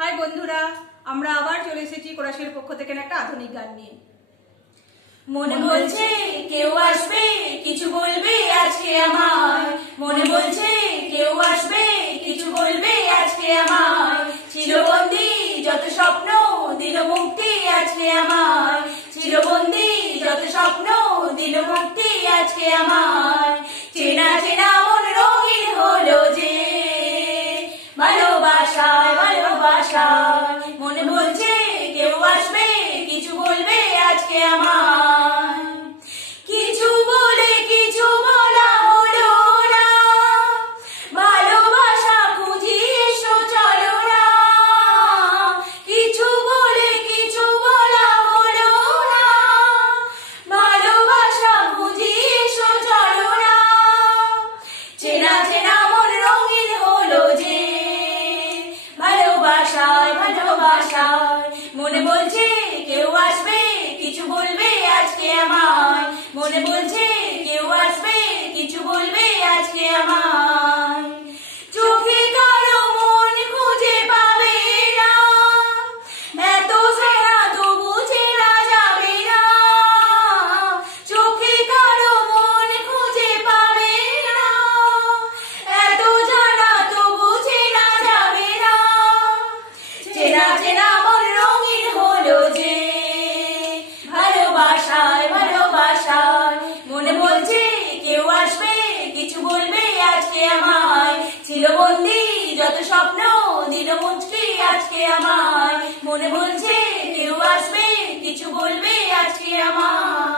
High বন্ধুরা, আমরা আবার চলে এসেছি কোরাসের পক্ষ থেকে একটা আধুনিক গান নিয়ে। মনে বলছে কেউ আসবে কিছু বলবে আজকে আমায়, মনে বলছে কেউ আসবে কিছু বলবে আজকে আমায়। চিরবন্দি যত স্বপ্ন দিল মুক্তি আজকে আমায়, চিরবন্দি যত স্বপ্ন দিল মুক্তি আজকে আমায়। চেনা চেনা মন রঙিন হলো যে ভালোবাসায় ভালোবাসায়। মনে বলছে কেউ আসবে কিছু বলবে আজকে আমায়। কিছু বলে কিছু বলা হলো না, ভালোবাসা খুঁজি এসো চলো না। কিছু বলে কিছু বলা হলো না, ভালোবাসা খুঁজি এসো চলো না। চেনা চেনা মন রঙিন হলো যে ভালোবাসায় ভালোবাসায়। মনে বলছে কেউ আসবে কিছু বলবে আজকে আমায়, মনে বলছে কেউ আসবে কিছু বলবে আজকে আমায়। চোখে কারো মন খুঁজে পাবে না, এত চেনা তবু চেনা যাবে না। চোখে কারো মন খুঁজে পাবে না, এত জানা তবু চেনা যাবে না। চেনা চেনা মন রঙিন হলো যে ভালোবাসায় ভালোবাসায়। মনে বলছে কেউ আসবে কিছু বলবে আজকে আমায়, চিরবন্দি যত স্বপ্ন দিল মুক্তি আজকে আমায়। মনে বলছে কেউ আসবে কিছু বলবে আজকে আমায়।